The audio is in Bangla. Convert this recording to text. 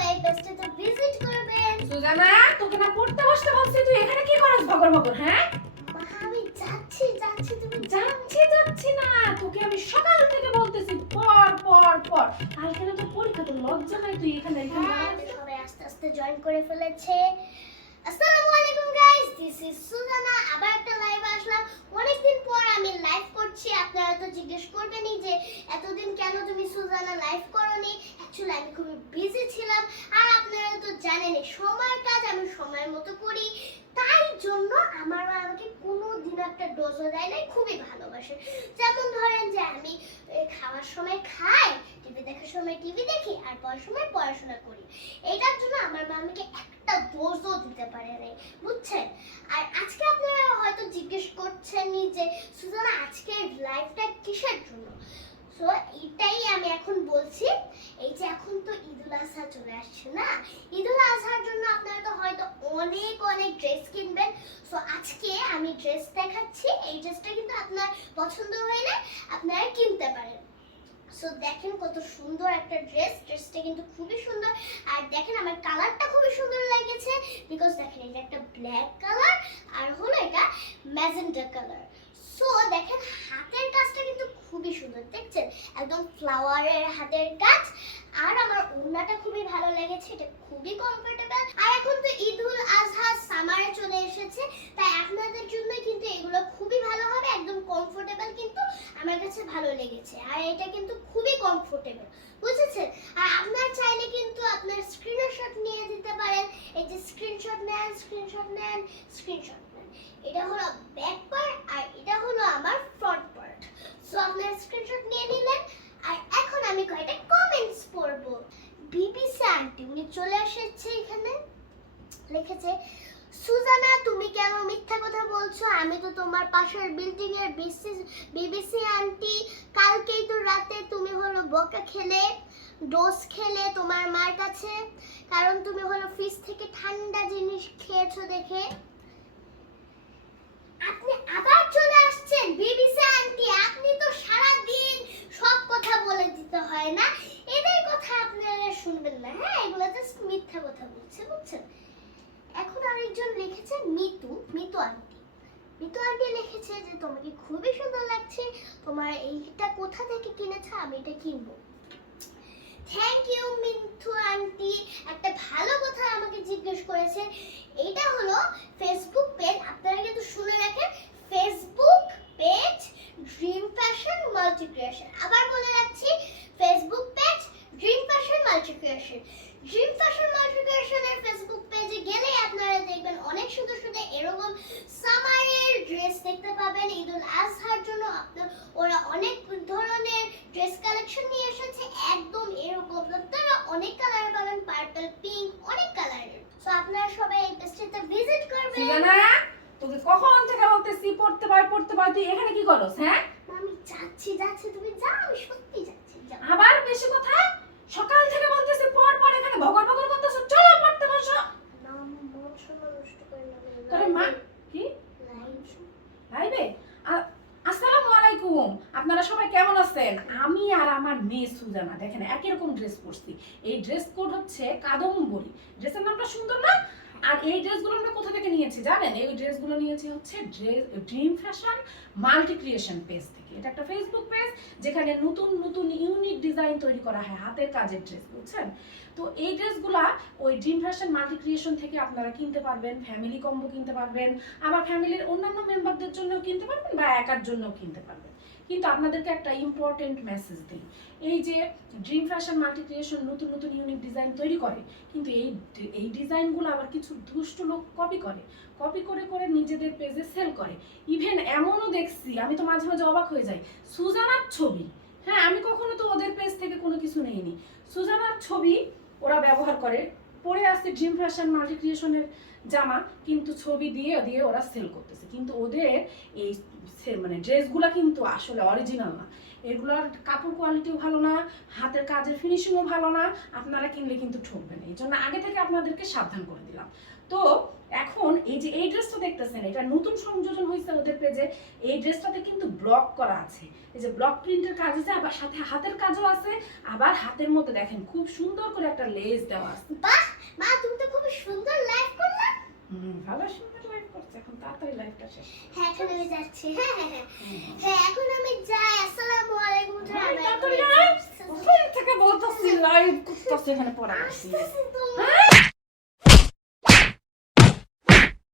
সবাই পেজটাতে ভিজিট করবেন সুজানা তোকে না পড়তে বসতে বলছি তুই এখানে কি করছ ভগর ভগর হ্যাঁ? আমি যাচ্ছি যাচ্ছি তুমি যাচ্ছি যাচ্ছি না তোকে আমি সকাল থেকে বলতেছি পর পর পর কালকে না তোর পরীক্ষা তোর লজ্জা নাই তুই এখানে এখানে সবাই আস্তে আস্তে জয়েন করে ফেলেছে। আসসালামু আলাইকুম গাইস দিস ইজ সুজানা। আবার একটা লাইভ আসলাম। অনেকদিন পর আমি লাইভ করছি। আপনারা তো জিজ্ঞেস করবেনই যে এতদিন কেন তুমি সুজানা লাইভ করনি? অ্যাকচুয়ালি আমি খুবই বিজি ছিলাম আর আপনারা তো সময়ের কাজ আমি সময়ের মতো করি। তাই জন্য আমার আমাকে কোনো দিন একটা ডোজও দেয় নাই, খুবই ভালোবাসে। যেমন ধরেন যে আমি খাওয়ার সময় খাই, টিভি দেখার সময় টিভি দেখি, আর পড়ার সময় পড়াশোনা করি। এইটার জন্য আমার মা আমাকে একটা ডোজও দিতে পারে নাই, বুঝছেন? আর আজকে আপনারা হয়তো জিজ্ঞেস করছেনই যে, সুজানা, আজকের লাইফটা কিসের জন্য? সো এটাই আমি এখন বলছি। এই যে এখন তো ঈদুল আজহা চলে আসছে না? ঈদুল আজহার জন্য আপনারা তো হয়তো অনেক অনেক ড্রেস কিনবেন। সো আজকে আমি ড্রেস দেখাচ্ছি। এই ড্রেসটা কিন্তু আপনার পছন্দ হলে আপনারা কিনতে পারেন। সো দেখেন কত সুন্দর একটা ড্রেস ড্রেসটা কিন্তু খুবই সুন্দর। আর দেখেন আমার কালারটা খুবই সুন্দর লেগেছে। বিকজ দেখেন, এটা একটা ব্ল্যাক কালার আর হলো এটা ম্যাজেন্টা কালার সো দেখেন, হাতের কাজটা কিন্তু খুবই সুন্দর। দেখছেন? একদম ফ্লাওয়ারের হাতের কাজ। আর আমার ওড়নাটা খুবই ভালো লেগেছে, এটা খুবই কমফোর্টেবল আর এখন তো ঈদুল আজহা সামারে চলে এসেছে, তাই আপনাদের জন্য কিন্তু এগুলো খুবই ভালো হবে, একদম কমফোর্টেবল কিন্তু আমার কাছে ভালো লেগেছে। আর এটা কিন্তু খুবই কমফোর্টেবল বুঝেছেন? আর আপনার চাইলে কিন্তু আপনার স্ক্রিনশট নিয়ে দিতে পারেন। এই যে স্ক্রিনশট নেন স্ক্রিনশট নেন স্ক্রিনশট নেন। এটা হলো ব্যাক পার্ট আর এটা হলো আমার ফ্রন্ট পার্ট সো আপনার স্ক্রিনশট নিয়ে নিলেন আর এখন আমি কয়টা কমেন্টস পড়ব। বিবিসি আন্টি উনি চলে এসেছে এখানে। লিখেছে, সুজানা, তুমি কেন মিথ্যা কথা বলছো? আমি তো তোমার পাশের বিল্ডিং এর বিবিসি আন্টি কালকেই তো রাতে তুমি হলো বকা খেলে ডোজ খেলে তোমার মার কাছে। কারণ তুমি হলো ফ্রিজ থেকে ঠান্ডা জিনিস খেয়েছো দেখে আপনি আবার চলে আসছেন বিবিসি আন্টি আপনি তো সারা দিন সব কথা বলে দিতে হয় না এদের কথা আপনারা শুনবেন না হ্যাঁ এগুলো জাস্ট মিথ্যা কথা বলছে, বুঝছেন? এখন আরেকজন লিখেছে মিতু মিতু আন্টি। মিতু আন্টি লিখেছে যে, তোমাকে খুবই সুন্দর লাগছে। তোমার এইটা কোথা থেকে কিনেছো? আমি এটা কিনবো। Thank you Mintu aunty. একটা ভালো কথা আমাকে জিজ্ঞেস করেছে। এটা হলো ফেসবুক পেজ আপনারা কিন্তু শুনে রাখেন Facebook page Dream Fashion Multi Creation আবার বলে রাখছি Facebook page Dream Fashion Multi Dream Fashion Multi Facebook পেজে গেলে আপনারা দেখবেন অনেক সুন্দর সুন্দর এরকম সামারের ড্রেস দেখতে পাবেন। ঈদুল আজহার জন্য আপনার ওরা অনেক ধরনের ড্রেস কালেকশন নিয়ে এসেছে। একদম এরকম আপনারা অনেক কালার পাবেন। পার্পল পিঙ্ক অনেক কালারের সো আপনারা সবাই এই পেজটাতে ভিজিট করবেন। তোকে কখন থেকে বলতেছি পড়তে পার পড়তে পার তুই এখানে কি করস হ্যাঁ? আমি যাচ্ছি যাচ্ছি তুমি যাও আমি সত্যি যাচ্ছি আবার বেশি কথা? সকাল থেকে বলতেছি পর পর এখানে ভগর ভগর করতেছো চলো পড়তে বসো। তোর মা কি? লাইভে আসসালামু আলাইকুম। আপনারা সবাই কেমন আছেন? আমি আর আমার মেয়ে সুজানা দেখেন একই রকম ড্রেস পরছি। এই ড্রেস কোড হচ্ছে কাদম্বরী। ড্রেসের নামটা সুন্দর না? আর এই ড্রেসগুলো আমরা কোথা থেকে নিয়েছি জানেন? এই ড্রেসগুলো নিয়েছি হচ্ছে dress Dream Fashion Multi Creation page থেকে। এটা একটা ফেসবুক পেজ যেখানে নতুন নতুন ইউনিক ডিজাইন তৈরি করা হয় হাতের কাজের ড্রেস বুঝছেন? তো এই ড্রেসগুলা ওই ড্রিম ফ্যাশন মাল্টি ক্রিয়েশন থেকে আপনারা কিনতে পারবেন ফ্যামিলি কম্বো কিনতে পারবেন, আবার ফ্যামিলির অন্যান্য মেম্বারদের জন্য কিনতে পারবেন বা একার জন্য কিনতে পারবেন। কিন্তু আপনাদেরকে একটা ইম্পর্টেন্ট মেসেজ দিই। এই যে ড্রিম ফ্যাশন মাল্টি ক্রিয়েশন নতুন নতুন ইউনিক ডিজাইন তৈরি করে, কিন্তু এই এই ডিজাইনগুলো আবার কিছু দুষ্ট লোক কপি করে। কপি করে করে নিজেদের পেজে সেল করে। ইভেন এমনও দেখছি, আমি তো মাঝে মাঝে অবাক হয়ে যাই। সুজানার ছবি হ্যাঁ আমি কখনো তো ওদের পেজ থেকে কোনো কিছু নেইনি। সুজানার ছবি ওরা ব্যবহার করে পরে আসছে জিম ফ্যাশন মাল্টি ক্রিয়েশনের জামা, কিন্তু ছবি দিয়ে দিয়ে ওরা সেল করতেছে। কিন্তু ওদের এই মানে ড্রেসগুলো কিন্তু আসলে অরিজিনাল না। এগুলোর কাপড় কোয়ালিটিও ভালো না, হাতের কাজের ফিনিশিংও ভালো না, আপনারা কিনলে কিন্তু ঠকবেন এই জন্য আগে থেকে আপনাদেরকে সাবধান করে দিলাম। তো এখন এই যে এই ড্রেসটা দেখতেছেন এটা নতুন সংযোজন হয়েছে ওদের পেজে এই ড্রেসটাতে কিন্তু ব্লক করা আছে। এই যে ব্লক প্রিন্টের কাজ আছে আবার সাথে হাতের কাজও আছে আবার হাতের মধ্যে দেখেন খুব সুন্দর করে একটা লেস দেওয়া আছে। বাহ! মা তুমি তো খুব সুন্দর লাইভ করলা। হুম, ভালো সুন্দর করছে এখন তাড়াতাড়ি শেষ হ্যাঁ এখন আমি যাচ্ছি। হ্যাঁ হ্যাঁ হ্যাঁ। হ্যাঁ এখন আমি যাই। আসসালামু আলাইকুম তাড়াতাড়ি। ওখান থেকে বলতেছি লাইভ করতেছি এখানে পড়া আসতেছি তো। হ্যাঁ?